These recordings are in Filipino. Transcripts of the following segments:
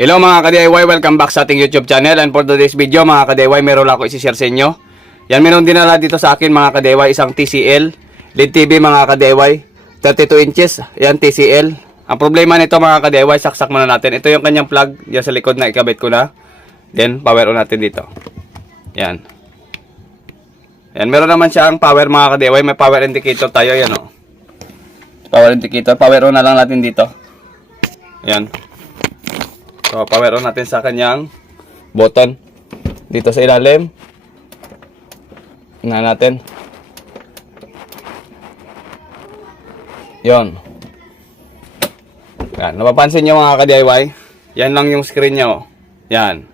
Hello mga ka-DIY, welcome back sa ating YouTube channel. And for today's video mga ka-DIY, meron lang ako isi-share sa inyo. Yan, meron dinala dito sa akin mga ka-DIY, isang TCL LED TV mga ka-DIY, 32 inches. Yan, TCL. Ang problema nito mga ka-DIY, saksak muna natin. Ito yung kanyang plug, yan sa likod na ikabit ko na. Then, power on natin dito. Yan. Yan, meron naman siyang power mga ka-DIY, may power indicator tayo. Yan o. Power indicator, power on na lang natin dito. Yan. So, power on natin sa kanyang button. Dito sa ilalim. Tingnan natin. Yon. Yan. Napapansin nyo mga ka-DIY. Yan lang yung screen nyo. Yan.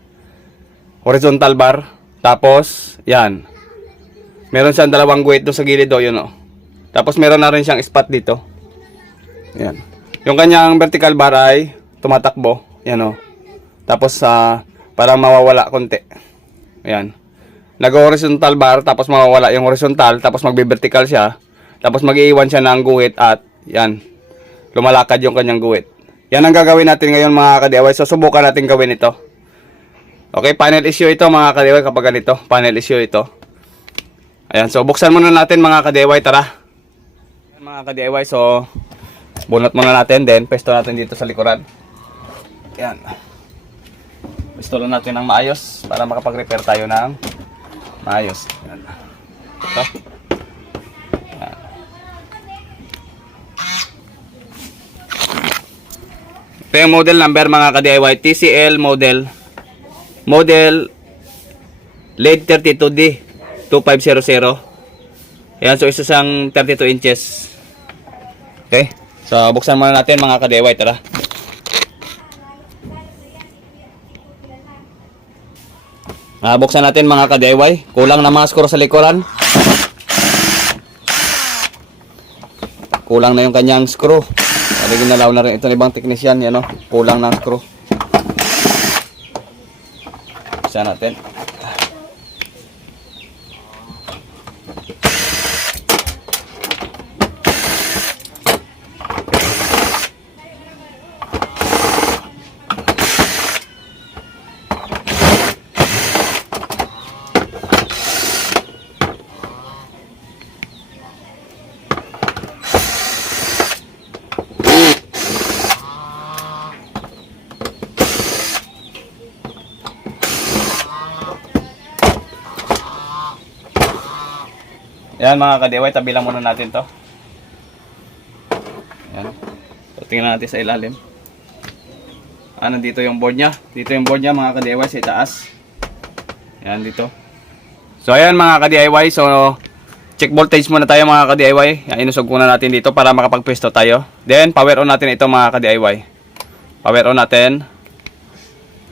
Horizontal bar. Tapos, yan. Meron siyang dalawang guhit doon sa gilid do. Yun o. Tapos, meron na rin siyang spot dito. Yan. Yung kanyang vertical bar ay tumatakbo. Yan o. Tapos parang mawawala konti. Ayan. Nag-horizontal bar, tapos mawawala yung horizontal, tapos magbe-vertical siya, tapos mag-iiwan siya ng guhit at yan. Lumalakad yung kanyang guhit. Yan ang gagawin natin ngayon mga ka-DIY. So subukan natin gawin ito. Okay, panel issue ito mga ka-DIY kapag ganito. Panel issue ito. Ayan, so buksan muna natin mga ka-DIY, tara. Ayan mga ka-DIY, so bunot muna natin, then pesto natin dito sa likuran. Ayan. Install natin ng maayos para makapag-repair tayo ng maayos. Yan. Ito. Yan. Ito yung model number mga ka-DIY. TCL model LED 32D 2500. Yan, so isa siyang 32 inches. Okay. So buksan muna natin mga ka-DIY. Tara. Buksan natin mga ka-DIY. Kulang na mga screw sa likuran. Kulang na yung kanyang screw. Kaya ginalaw na rin ito ng ibang technician. Yan, kulang ng screw. Buksan natin. Yan mga ka-DIY, tabi lang muna natin to. Yan. So, tingnan natin sa ilalim. Dito yung board nya. Dito yung board nya mga ka-DIY sa itaas. Yan dito. So ayan mga ka-DIY, so check voltage muna tayo mga ka-DIY. Yan, inusog muna natin dito para makapagpwesto tayo. Then power on natin ito mga ka-DIY. Power on natin.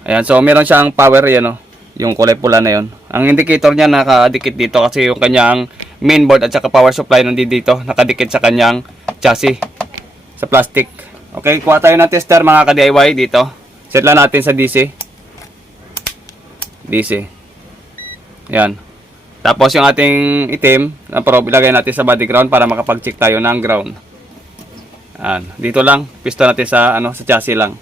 Ayan, so meron siyang power yan yung kulay pula na yon. Ang indicator niya nakadikit dito kasi yung kanyang mainboard at saka power supply nandito dito, nakadikit sa kanyang chassis sa plastic. Okay, kuha tayo ng tester mga ka-DIY dito. Set lang natin sa DC. DC. Yan. Tapos yung ating itim na probe ilagay natin sa body ground para makapag-check tayo ng ground. Yan. Dito lang, piston natin sa sa chassis lang.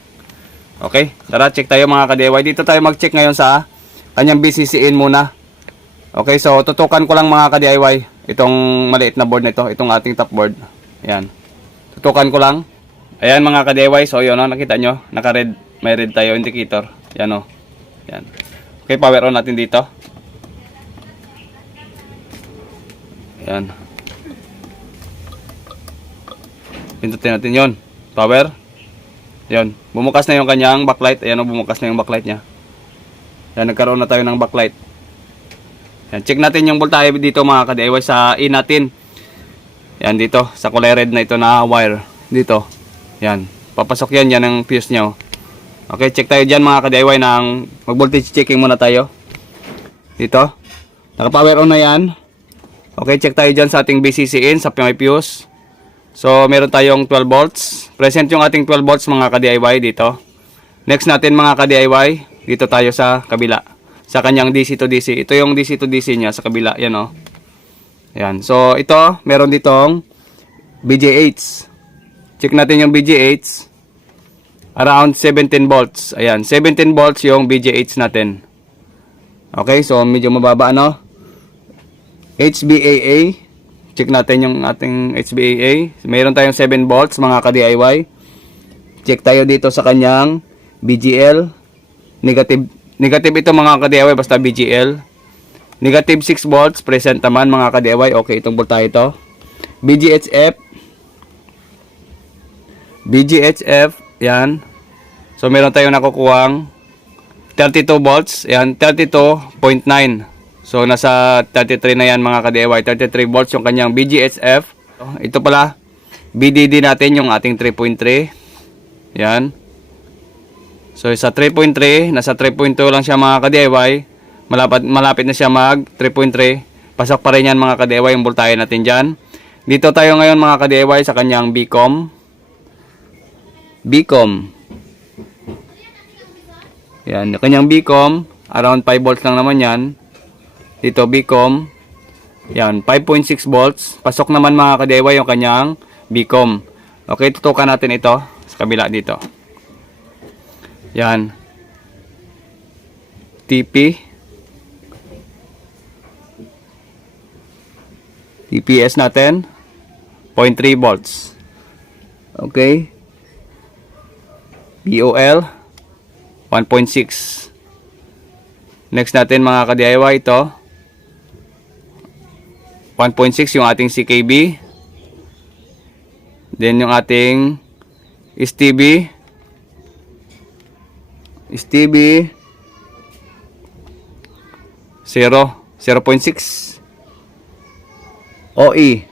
Okay, tara check tayo mga ka-DIY. Dito tayo mag-check ngayon sa kanyang BCC in muna. Okay, so tutukan ko lang mga ka-DIY itong maliit na board nito, itong ating top board. Ayan. Tutukan ko lang. Ayan mga ka-DIY, so yun nakita nyo, naka-red, may red tayo indicator. Yan Yan. Okay, power on natin dito. Ayan. Pindutin natin yon. Power. Yan. Bumukas na yung kanyang backlight. Ayan bumukas na yung backlight nya. Yan, nagkaroon na tayo ng backlight. Yan, check natin yung voltahe dito mga ka-DIY sa in natin. Yan dito, sa kulay red na ito na wire. Dito. Yan, papasok yan ang fuse nyo. Okay, check tayo dyan mga ka-DIY ng mag-voltage checking muna tayo. Dito. Naka-power on na yan. Okay, check tayo dyan sa ating BCC in, sa may fuse. So, meron tayong 12 volts. Present yung ating 12 volts mga ka-DIY dito. Next natin mga ka-DIY, dito tayo sa kabila. Sa kanyang DC to DC. Ito yung DC to DC niya sa kabila. Yan Yan. So, ito, meron ditong BJ8. Check natin yung BJ8. around 17 volts. Ayan, 17 volts yung BGH natin. Okay, so medyo mababa, ano? HBAA. Check natin yung ating HBAA. Mayroon tayong 7 volts mga ka-DIY. Check tayo dito sa kanyang BGL. Negative ito mga ka-DIY, basta BGL. Negative 6 volts, present naman mga ka-DIY. Okay, itong voltahe ito. BGHF. BGHF, yan. So, meron tayong nakukuhang 32 volts. Yan, 32.9. So, nasa 33 na yan mga ka-DIY. 33 volts yung kanyang BGHF. Ito pala, BDD natin yung ating 3.3. Yan. So, sa 3.3, nasa 3.2 lang siya mga ka-DIY. Malapit na siya mag 3.3. Pasok pa rin yan mga ka-DIY yung voltahe natin dyan. Dito tayo ngayon mga ka-DIY sa kanyang Bcom. Yan, yung kanyang Bcom, around 5 volts lang naman yan. Dito Bcom, yan, 5.6 volts. Pasok naman mga ka-DIY yung kanyang Bcom. Okay, tutukan natin ito sa kabila dito. Yan. TPS natin 0.3 volts. Okay. BOL 1.6. Next natin mga ka-DIY ito 1.6 yung ating CKB. Then yung ating STB 0.6. OE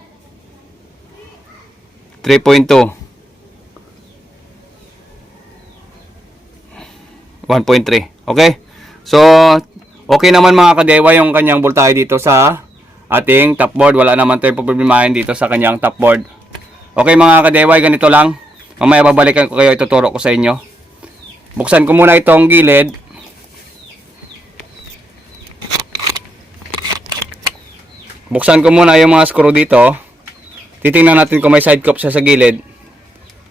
3.2. 1.3. Okay? So, okay naman mga ka-DIY yung kanyang voltahe dito sa ating top board. Wala naman tayong problemahin dito sa kanyang top board. Okay mga ka-DIY, ganito lang. Mamaya babalikan ko kayo, ituturo ko sa inyo. Buksan ko muna itong gilid. Buksan ko muna yung mga screw dito. Titingnan natin kung may side cup siya sa gilid.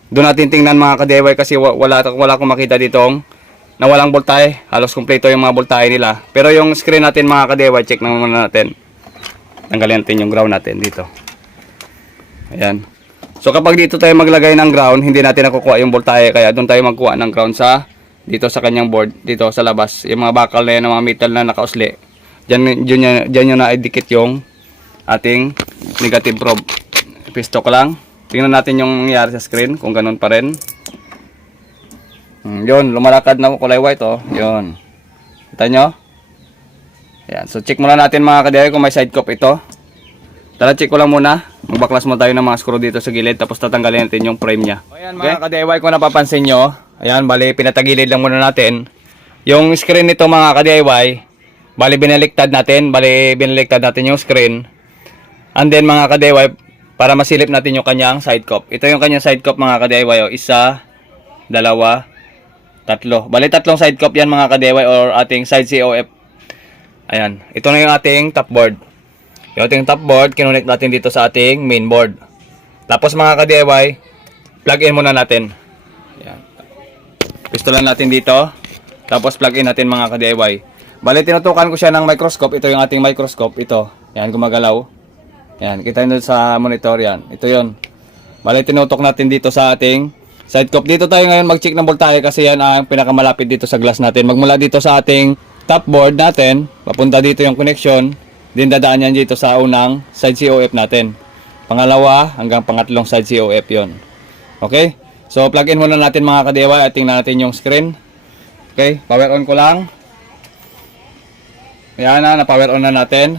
Doon natin tingnan mga ka-DIY kasi wala akong makita ditong na walang voltahe. Halos kumpleto yung mga voltahe nila. Pero yung screen natin mga ka-DIY, check na muna natin. Tanggalin natin yung ground natin dito. Ayan. So kapag dito tayo maglagay ng ground, hindi natin nakukuha yung voltahe. Kaya doon tayo magkuha ng ground dito sa kanyang board. Dito sa labas. Yung mga bakal na yan, mga metal na nakausli. Diyan nyo na-idikit yung ating negative probe. Pisto ko lang. Tingnan natin yung nangyari sa screen. Kung ganun pa rin. Yun, lumalakad na kulay white, oh. Yun. Kita nyo? Ayan. So, check muna natin mga ka-DIY kung may side cup ito. Tara, check ko lang muna. Magbaklas mo tayo ng mga screw dito sa gilid. Tapos tatanggalin natin yung frame niya. Ayan mga ka-DIY, kung napapansin nyo. Ayan, bali, pinatagilid lang muna natin. Yung screen nito mga ka-DIY, bali, binaliktad natin yung screen. And then mga ka-DIY, para masilip natin yung kanyang side cup. Ito yung kanyang side cup mga ka-DIY, oh. Isa, dalawa, tatlo. Bali, tatlong side cup yan mga ka-DIY or ating side COF. Ayan. Ito na yung ating top board. Yung ating top board, kinonect natin dito sa ating main board. Tapos mga ka-DIY, plug in muna natin. Ayan. Pistolan natin dito. Tapos plug in natin mga ka-DIY. Bali, tinutukan ko siya ng microscope. Ito yung ating microscope. Ito. Ayan, gumagalaw. Ayan, kita nyo sa monitor yan. Ito yun. Bali, tinutok natin dito sa ating side cup. Dito tayo ngayon mag-check ng voltahe kasi yan ang pinakamalapit dito sa glass natin. Magmula dito sa ating top board natin, papunta dito yung connection, din dadaan yan dito sa unang side COF natin. Pangalawa hanggang pangatlong side COF yon. Okay? So, plug in muna natin mga ka-DIY at tingnan natin yung screen. Okay? Power on ko lang. Ayan na, na-power on na natin.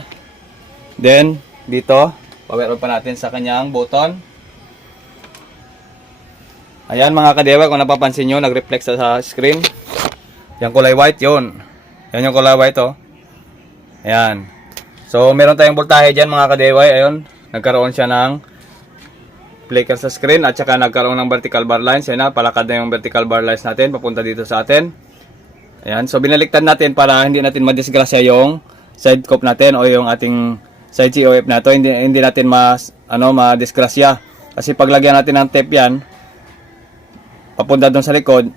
Then, dito, power on pa natin sa kanyang button. Ayan mga ka-DIY, kung napapansin nyo, nag-reflect sa screen. Yung kulay white, yun. Yan yung kulay white, oh. Ayan. So, meron tayong voltahe dyan mga ka-DIY. Ayun, nagkaroon siya ng flicker sa screen at saka nagkaroon ng vertical bar lines. Yan na, palakad na yung vertical bar lines natin, papunta dito sa atin. Ayan, so binaliktad natin para hindi natin madisgrasya yung side cup natin o yung ating side COF na to. Hindi natin madisgrasya. Kasi paglagyan natin ng tape yan, papunta doon sa likod.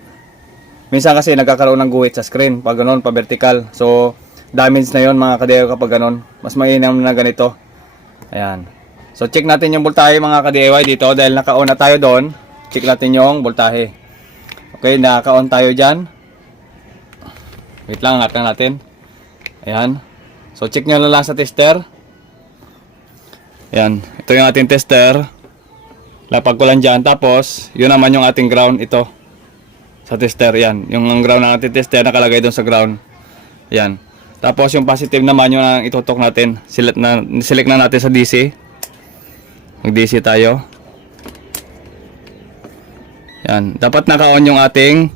Minsan kasi nagkakaroon ng guhit sa screen pag ganun, pa vertical. So, damage na yon mga ka-DIY kapag ganun. Mas mainam na ganito. Ayan. So, check natin yung voltahe mga ka-DIY dito dahil naka-on na tayo doon. Check natin yung voltahe. Okay, naka-on tayo dyan. Wait lang, angat lang natin. Ayan. So, check nyo na lang sa tester. Ayan. Ito yung ating tester. Lapag ko lang dyan. Tapos, yun naman yung ating ground. Ito. Sa tester, yan. Yung ground ng ating tester nakalagay doon sa ground. Yan. Tapos yung positive naman yung itutok natin. Select na natin sa DC. Mag-DC tayo. Yan. Dapat naka-on yung ating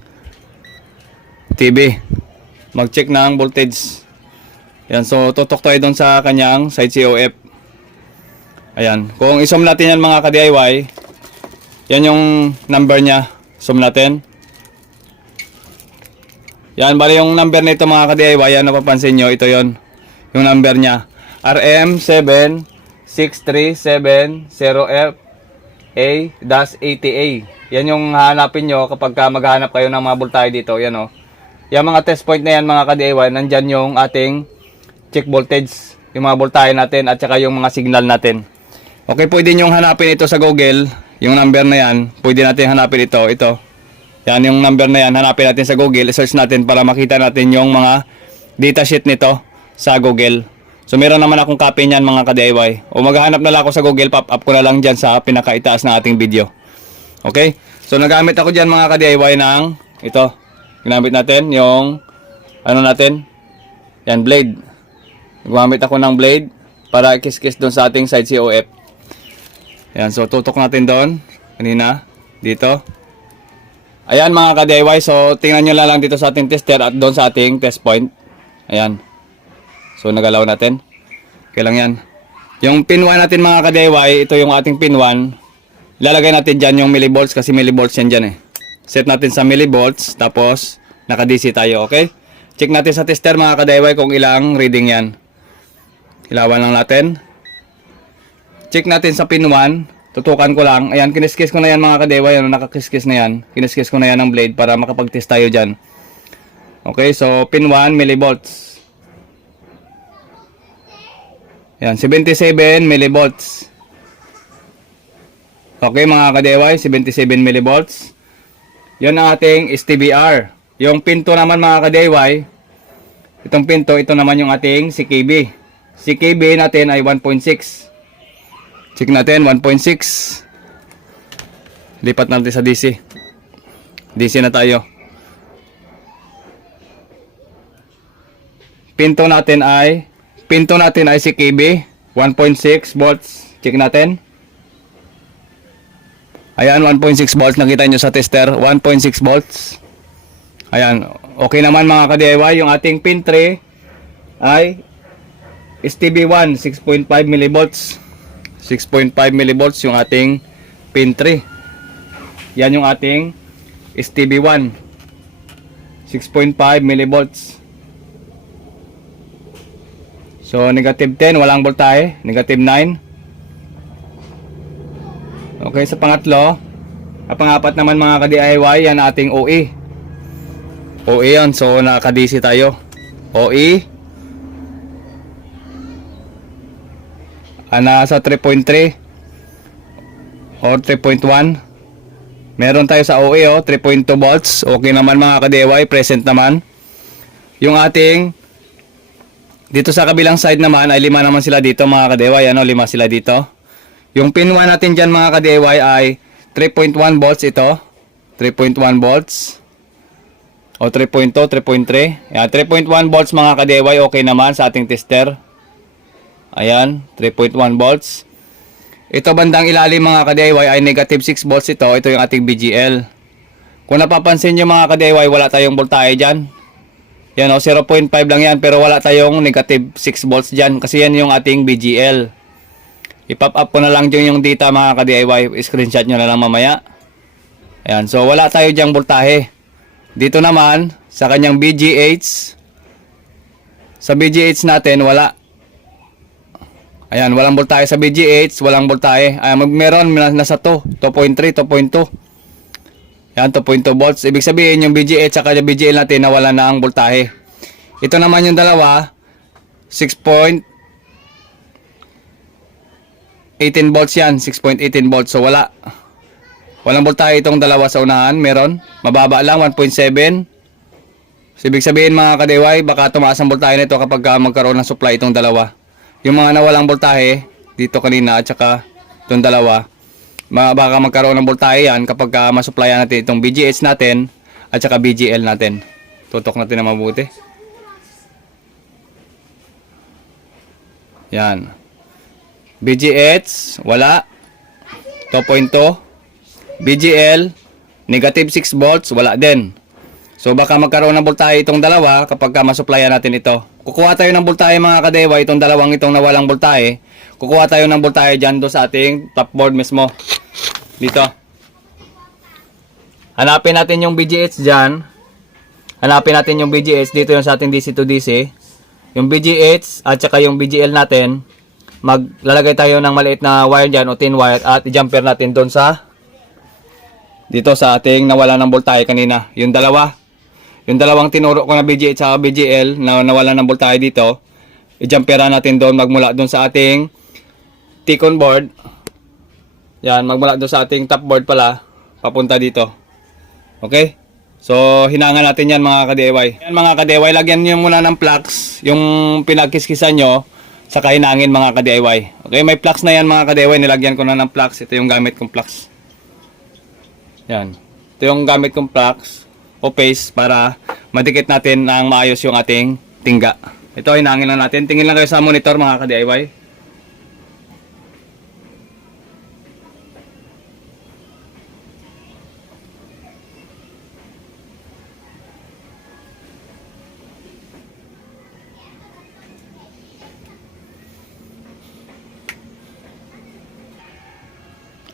TV. Mag-check ng voltage. Yan. So tutok tayo doon sa kanyang side COF. Ayan. Kung i-zoom natin yan mga ka-DIY, yan yung number niya. Zoom natin. Yan, bali yung number nito mga ka-DIY, yan napapansin nyo, ito yon yung number niya. RM76370FA-80A. Yan yung hanapin nyo kapag maghanap kayo ng mga voltahe dito. Yan o. Yung mga test point na yan mga ka-DIY, nandyan yung ating check voltage. Yung mga voltahe natin at saka yung mga signal natin. Okay, pwede nyo hanapin ito sa Google. Yung number na yan, pwede natin hanapin ito. Ito. Yan yung number na yan, hanapin natin sa Google, search natin para makita natin yung mga datasheet nito sa Google. So meron naman akong copy niyan mga ka-DIY. O maghahanap na lang ako sa Google, pop up ko na lang dyan sa pinakaitaas ng ating video. Okay? So nagamit ako dyan mga ka-DIY ng ito. Ginamit natin yung ano natin? Yan, blade. Gumamit ako ng blade para kiss-kiss doon sa ating side COF. Yan, so tutok natin doon. Kanina, dito. Ayan mga ka-DIY, so tingnan nyo lang dito sa ating tester at doon sa ating test point. Ayan. So nagalaw natin. Okay lang yan. Yung pin 1 natin mga ka-DIY, ito yung ating pin 1. Ilalagay natin dyan yung millivolts kasi millivolts yan dyan eh. Set natin sa millivolts, tapos naka-DC tayo, okay? Check natin sa tester mga ka-DIY kung ilang reading yan. Ilawan lang natin. Check natin sa pin 1. Tutukan ko lang. Ayan, kiniskis ko na yan mga ka-DIY. Ano, nakakiskis na yan. Kiniskis ko na yan ng blade para makapag-test tayo dyan. Okay, so pin 1 millivolts. Ayan, 77 millivolts. Okay mga ka-DIY, 77 millivolts. Yan ang ating STBR. Yung pin 2 naman mga ka-DIY, itong pin 2, ito naman yung ating CKB. CKB natin ay 1.6. Check natin, 1.6. Lipat natin sa DC. DC na tayo. Pinto natin ay CKB, 1.6 volts. Check natin. Ayan, 1.6 volts. Nakita nyo sa tester, 1.6 volts. Ayan, okay naman mga ka-DIY. Yung ating pin 3 ay STB1, 6.5 millivolts. 6.5 millivolts yung ating pin 3. Yan yung ating STB1. 6.5 millivolts. So negative 10, walang voltahe. Negative 9. Okay, sa pangatlo, pangapat naman mga ka-DIY, yan ating OE. OE yan, so naka-DC tayo. OE. Nasa 3.3 or 3.1. Meron tayo sa OE 3.2 volts. Okay naman mga ka-DIY, present naman. Yung ating dito sa kabilang side naman ay 5 naman sila dito mga ka-DIY. Ano, 5 sila dito. Yung pin 1 natin dyan mga ka-DIY ay 3.1 volts ito. 3.1 volts. O 3.2, 3.3. Yan, 3.1 volts mga ka-DIY, okay naman sa ating tester. Ayan, 3.1 volts. Ito bandang ilalim mga ka-DIY ay negative 6 volts ito. Ito yung ating BGL. Kung napapansin nyo mga ka-DIY, wala tayong voltahe dyan. Yan o, 0.5 lang yan. Pero wala tayong negative 6 volts dyan. Kasi yan yung ating BGL. I-pop up ko na lang yung data mga ka-DIY. Screenshot nyo na lang mamaya. Ayan, so wala tayo dyang voltahe. Dito naman, sa kanyang BGH. Sa BGH natin, wala. Ayan, walang voltahe sa BGH, walang voltahe. Meron nasa 2.3, 2.2. Yan, 2.2 volts. Ibig sabihin, yung BGA at saka yung BGL natin nawala na ang voltahe. Ito naman yung dalawa, 6.18 volts yan. 6.18 volts. So, walang voltahe itong dalawa sa unahan. Meron. Mababa lang, 1.7. So, ibig sabihin mga ka-DIY, baka tumaas ang voltahe nito kapag magkaroon ng supply itong dalawa. Yung mga nawalang voltahe, dito kanina at saka itong dalawa, baka magkaroon ng voltahe yan kapag masupplyan natin itong BGH natin at saka BGL natin. Tutok natin na mabuti. Yan. BGH, wala. 2.2. BGL, negative 6 volts, wala din. So baka magkaroon ng voltahe itong dalawa kapag masupplyan natin ito. Kukuha tayo ng voltahe mga ka-DIY, itong dalawang itong nawalang voltahe. Kukuha tayo ng voltahe dyan do sa ating top board mismo. Dito. Hanapin natin yung BGH dyan. Hanapin natin yung BGH dito yung sa ating DC to DC. Yung BGH at saka yung BGL natin. Maglalagay tayo ng maliit na wire dyan o thin wire at i-jumper natin doon sa dito sa ating nawala ng voltahe kanina. Yung dalawang tinuro ko na BGH at BGL na nawala ng voltahe dito. I-jumpera natin doon magmula doon sa ating T-con board. Yan, magmula doon sa ating top board pala, papunta dito. Okay? So, hinangan natin yan mga ka-DIY. Yan mga ka-DIY, lagyan nyo muna ng plugs, yung pinagkiskisan nyo, saka hinangin mga ka-DIY. Okay, may plugs na yan mga ka-DIY, nilagyan ko na ng plugs. Ito yung gamit kong plugs. Yan. Ito yung gamit kong plugs o paste para madikit natin ang maayos yung ating tingga. Ito, hinangin lang natin. Tingin lang kayo sa monitor mga ka-DIY.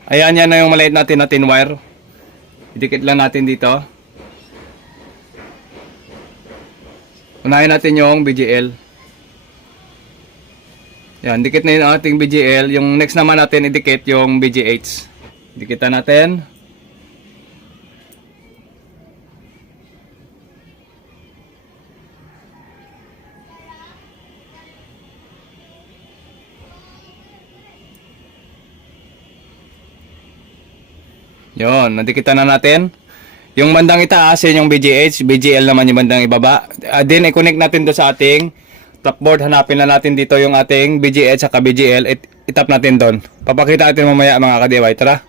Ayan, yan na yung maliit natin na thin wire. Idikit lang natin dito. Unahin natin yung BGL. Yan, dikit na yung ating BGL. Yung next naman natin idikit yung BGH. Dikitan natin. Yon, nadikitan na natin. Yung bandang itaas, yun yung BGH, BGL naman yung bandang ibaba. Then, i-connect natin doon sa ating top board. Hanapin na natin dito yung ating BGH at BGL. Itap natin doon. Papakita natin mamaya mga ka-DIY. Tara.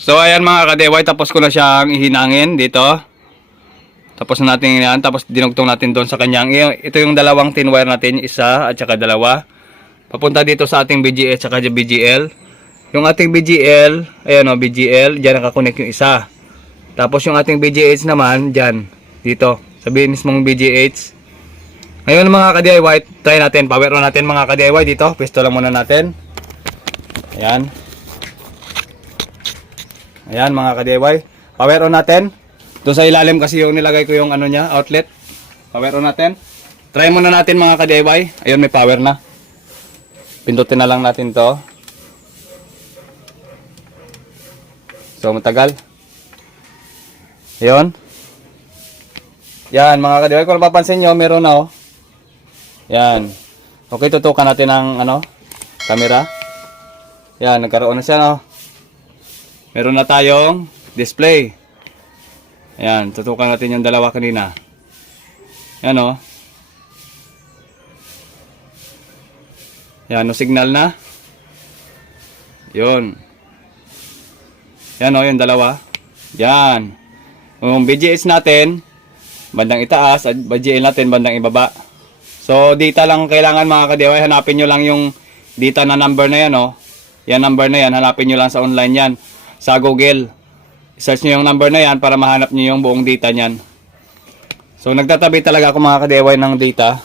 So, ayan mga ka-DIY. Tapos ko na siyang ihinangin dito. Tapos na natin yan. Tapos dinugtong natin doon sa kanyang. Ito yung dalawang thin wire natin. Isa at saka dalawa. Papunta dito sa ating BGH at BGL. Yung ating BGL, ayan o, BGL, dyan nakakonect yung isa. Tapos yung ating BGH naman, dyan, dito. Sabihin mismong BGH. Ngayon mga ka-DIY, try natin, power on natin mga ka-DIY dito. Pwesto lang muna natin. Ayan. Ayan mga ka-DIY. Power on natin. Doon sa ilalim kasi yung nilagay ko yung ano niya, outlet. Power on natin. Try muna natin mga ka-DIY. Ayun, may power na. Pindutin na lang natin to. So, matagal. Ayun. Yan, mga ka-DIY. Kung napapansin nyo, meron na, oh. Yan. Okay, tutukan natin ang, camera. Yan, nagkaroon na siya, no. Meron na tayong display. Yan, tutukan natin yung dalawa kanina. Yan, oh. Yan, no, signal na. Yun. Yan o, yung dalawa. Yan. Yung BGH natin, bandang itaas, at BGL natin, bandang ibaba. So, data lang kailangan mga ka-DIY. Hanapin nyo lang yung data na number na yan o. Yan number na yan, hanapin nyo lang sa online yan. Sa Google. Search nyo yung number na yan para mahanap nyo yung buong data nyan. So, nagtatabi talaga ako mga ka-DIY ng data.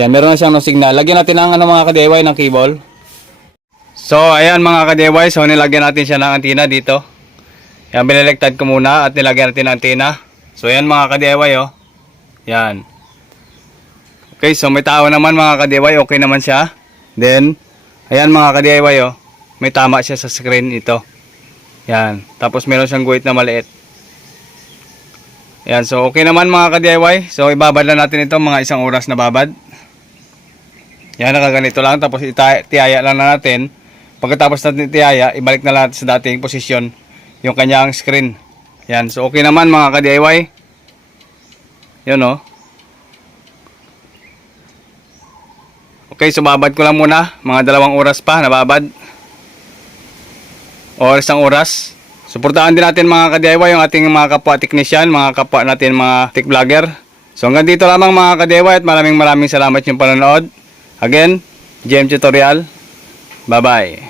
Yan, meron na siyang no signal. Lagyan natin ang mga ka-DIY ng cable. So, ayan mga ka-DIY. So, nilagyan natin siya ng antenna dito. Yan, binelektad ko muna at nilagyan natin ng antenna. So, ayan mga ka-DIY, oh. Yan. Okay, so may tao naman mga ka-DIY. Okay naman siya. Then, ayan mga ka-DIY, oh. May tama siya sa screen ito. Yan. Tapos meron siyang guhit na maliit. Yan. So okay naman mga ka-DIY. So ibabad na natin ito mga 1 oras na babad. Yan, nakaganito lang. Tapos tiyaya lang na natin. Pagkatapos natin tiyaya, ibalik na natin sa dating posisyon yung kanyang screen. Yan. So okay naman mga ka-DIY. Yun o. Okay, so babad ko lang muna. Mga 2 oras pa nababad. O 1 oras. Suportahan din natin mga ka-DIY yung ating mga kapwa technician, mga kapwa natin mga tech vlogger. So hanggang dito lamang mga ka-DIY at maraming salamat yung panonood. Again, GM Tutorial. Bye-bye.